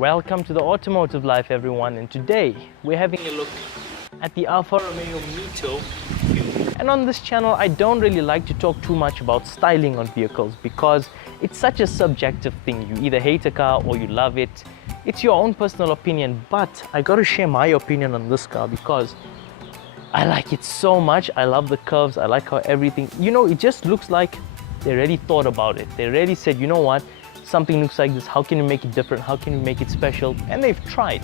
Welcome to the Automotive Life, everyone, and today we're having a look at the Alfa Romeo Mito QV. And on this channel, I don't really like to talk too much about styling on vehicles because it's such a subjective thing. You either hate a car or you love it. It's your own personal opinion, but I gotta share my opinion on this car because I like it so much. I love the curves, I like how everything, it just looks like they really thought about it. They really said, you know what? Something looks like this, how can you make it different, how can you make it special? And they've tried.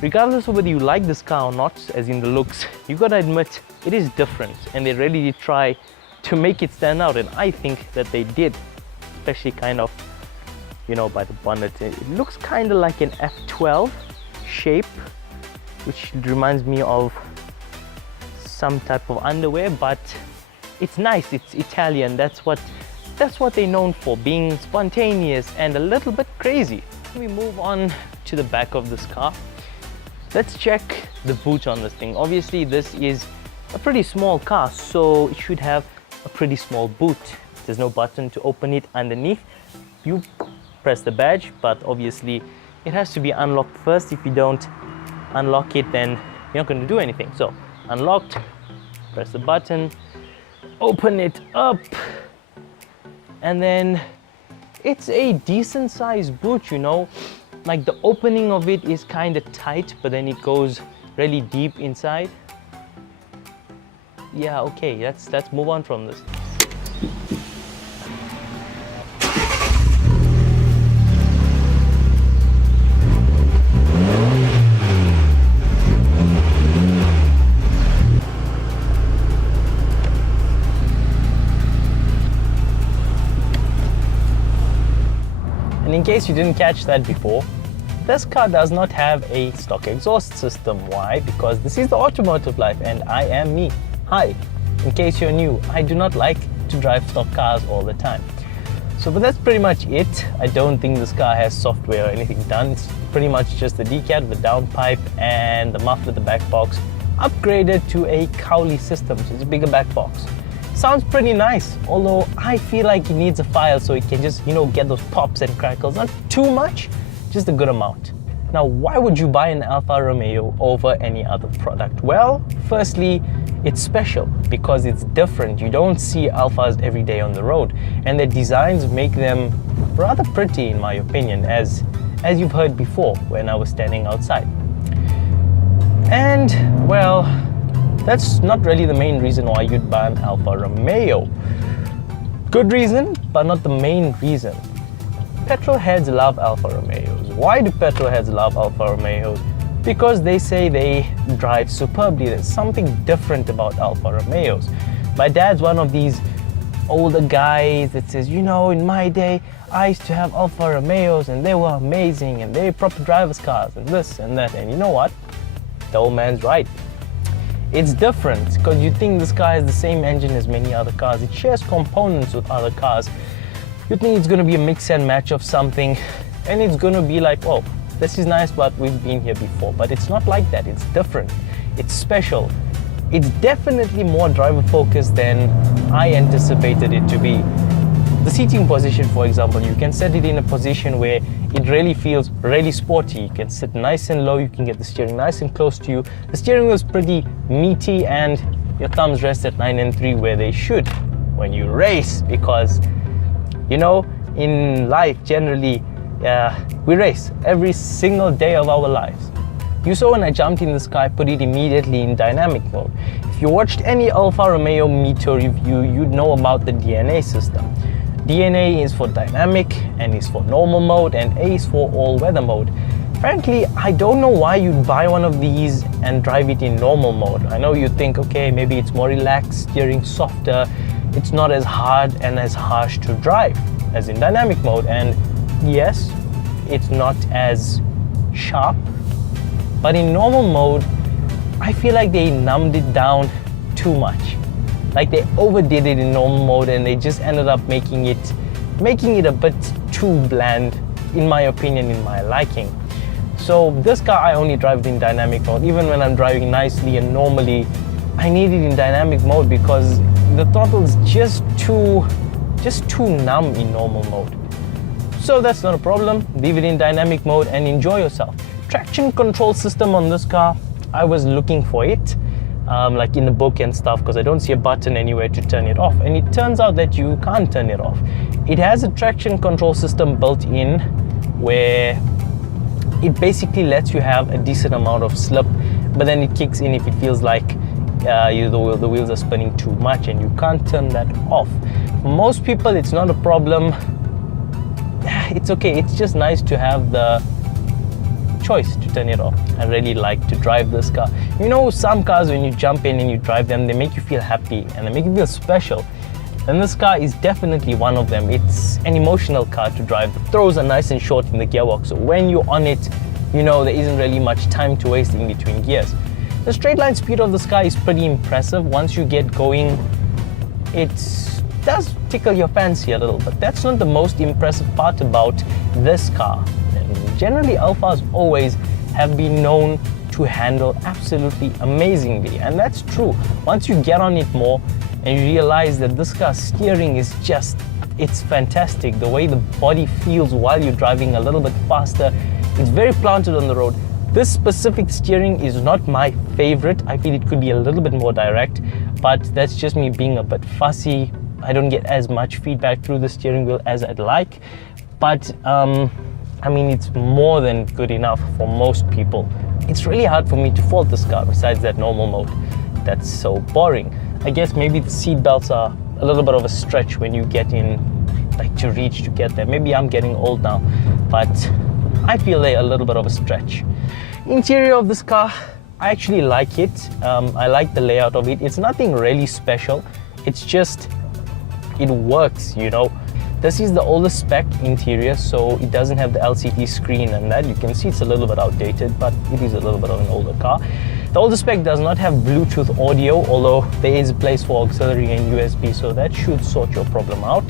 Regardless of whether you like this car or not, as in the looks, you gotta admit it is different, and they really did try to make it stand out, and I think that they did, especially kind of, by the bonnet. It looks kind of like an F12 shape, which reminds me of some type of underwear, but it's nice, it's Italian. That's what they're known for, being spontaneous and a little bit crazy. We move on to the back of this car. Let's check the boot on this thing. Obviously, this is a pretty small car, so it should have a pretty small boot. There's no button to open it underneath. You press the badge, but obviously it has to be unlocked first. If you don't unlock it, then you're not going to do anything. So unlocked, press the button, open it up, and then it's a decent sized boot, like the opening of it is kind of tight, but then it goes really deep inside. Yeah, okay, let's move on from this. In case you didn't catch that before, this car does not have a stock exhaust system. Why? Because this is the Automotive Life and I am me. Hi, in case you're new, I do not like to drive stock cars all the time. But that's pretty much it. I don't think this car has software or anything done. It's pretty much just the decat, the downpipe, and the muffler, the back box, upgraded to a cowley system, so it's a bigger back box. Sounds pretty nice, although I feel like it needs a file so it can just, get those pops and crackles. Not too much, just a good amount. Now, why would you buy an Alfa Romeo over any other product? Well, firstly, it's special because it's different. You don't see Alfas every day on the road, and their designs make them rather pretty, in my opinion, as you've heard before when I was standing outside. And, well, that's not really the main reason why you'd buy an Alfa Romeo. Good reason, but not the main reason. Petrol heads love Alfa Romeos. Why do petrol heads love Alfa Romeos? Because they say they drive superbly. There's something different about Alfa Romeos. My dad's one of these older guys that says, in my day, I used to have Alfa Romeos and they were amazing and they were proper driver's cars and this and that. And you know what? The old man's right. It's different because you think this car has the same engine as many other cars. It shares components with other cars. You think it's going to be a mix and match of something, and it's going to be like, oh, this is nice, but we've been here before. But it's not like that. It's different. It's special. It's definitely more driver focused than I anticipated it to be. The seating position, for example, you can set it in a position where it really feels really sporty. You can sit nice and low, you can get the steering nice and close to you. The steering wheel is pretty meaty and your thumbs rest at 9 and 3 where they should when you race, because, in life generally, we race every single day of our lives. You saw when I jumped in this car, I put it immediately in dynamic mode. If you watched any Alfa Romeo Mito review, you'd know about the DNA system. DNA is for dynamic, N is for normal mode, and A is for all-weather mode. Frankly, I don't know why you'd buy one of these and drive it in normal mode. I know you think, okay, maybe it's more relaxed, steering softer, it's not as hard and as harsh to drive as in dynamic mode. And yes, it's not as sharp, but in normal mode, I feel like they numbed it down too much. Like they overdid it in normal mode and they just ended up making it a bit too bland, in my opinion, in my liking. So this car, I only drive it in dynamic mode. Even when I'm driving nicely and normally, I need it in dynamic mode because the throttle's just too numb in normal mode. So that's not a problem. Leave it in dynamic mode and enjoy yourself. Traction control system on this car, I was looking for it, like in the book and stuff, because I don't see a button anywhere to turn it off. And it turns out that you can't turn it off. It has a traction control system built in where it basically lets you have a decent amount of slip, but then it kicks in if it feels like the wheels are spinning too much, and you can't turn that off. For most people, it's not a problem. It's okay. It's just nice to have the choice to turn it off. I really like to drive this car. You know, some cars, when you jump in and you drive them, they make you feel happy and they make you feel special. And this car is definitely one of them. It's an emotional car to drive. The throws are nice and short in the gearbox, so when you're on it, you know there isn't really much time to waste in between gears. The straight line speed of this car is pretty impressive. Once you get going, it does tickle your fancy a little, but that's not the most impressive part about this car. And generally, Alfas always have been known to handle absolutely amazingly, and that's true. Once you get on it more and you realize that this car's steering is just, it's fantastic. The way the body feels while you're driving a little bit faster, it's very planted on the road. This specific steering is not my favorite. I feel it could be a little bit more direct, but that's just me being a bit fussy. I don't get as much feedback through the steering wheel as I'd like, but I mean, it's more than good enough for most people. It's really hard for me to fault this car besides that normal mode. That's so boring. I guess maybe the seat belts are a little bit of a stretch when you get in, like to reach to get there. Maybe I'm getting old now, but I feel they're a little bit of a stretch. Interior of this car, I actually like it. I like the layout of it. It's nothing really special. It's just, it works, you know. This is the oldest spec interior, so it doesn't have the LCD screen and that. You can see it's a little bit outdated, but it is a little bit of an older car. The older spec does not have Bluetooth audio, although there is a place for auxiliary and USB, so that should sort your problem out.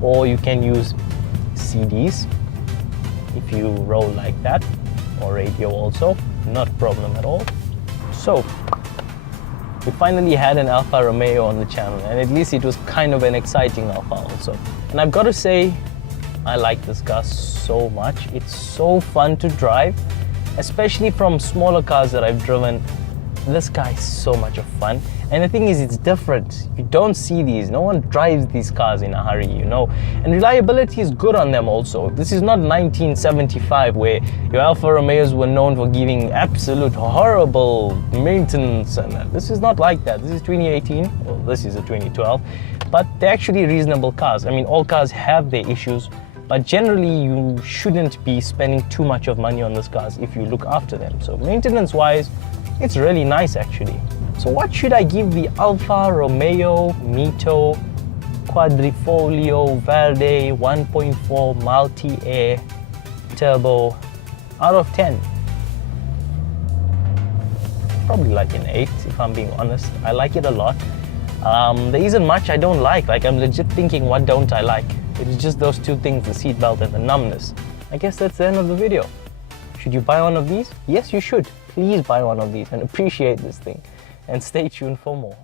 Or you can use CDs if you roll like that, or radio also, not a problem at all. So we finally had an Alfa Romeo on the channel, and at least it was kind of an exciting Alfa also. And I've got to say, I like this car so much. It's so fun to drive, especially from smaller cars that I've driven. This car is so much of fun. And the thing is, it's different. You don't see these. No one drives these cars in a hurry, you know. And reliability is good on them also. This is not 1975 where your Alfa Romeos were known for giving absolute horrible maintenance. And this is not like that. This is 2018. Well, this is a 2012. But they're actually reasonable cars. I mean, all cars have their issues, but generally you shouldn't be spending too much of money on these cars if you look after them. So maintenance-wise, it's really nice actually. So what should I give the Alfa Romeo Mito Quadrifoglio Verde 1.4 multi-air turbo out of 10? Probably like an 8 if I'm being honest. I like it a lot. There isn't much I don't like. Like, I'm legit thinking, what don't I like? It's just those two things, the seatbelt and the numbness. I guess that's the end of the video. Should you buy one of these? Yes, you should. Please buy one of these and appreciate this thing. And stay tuned for more.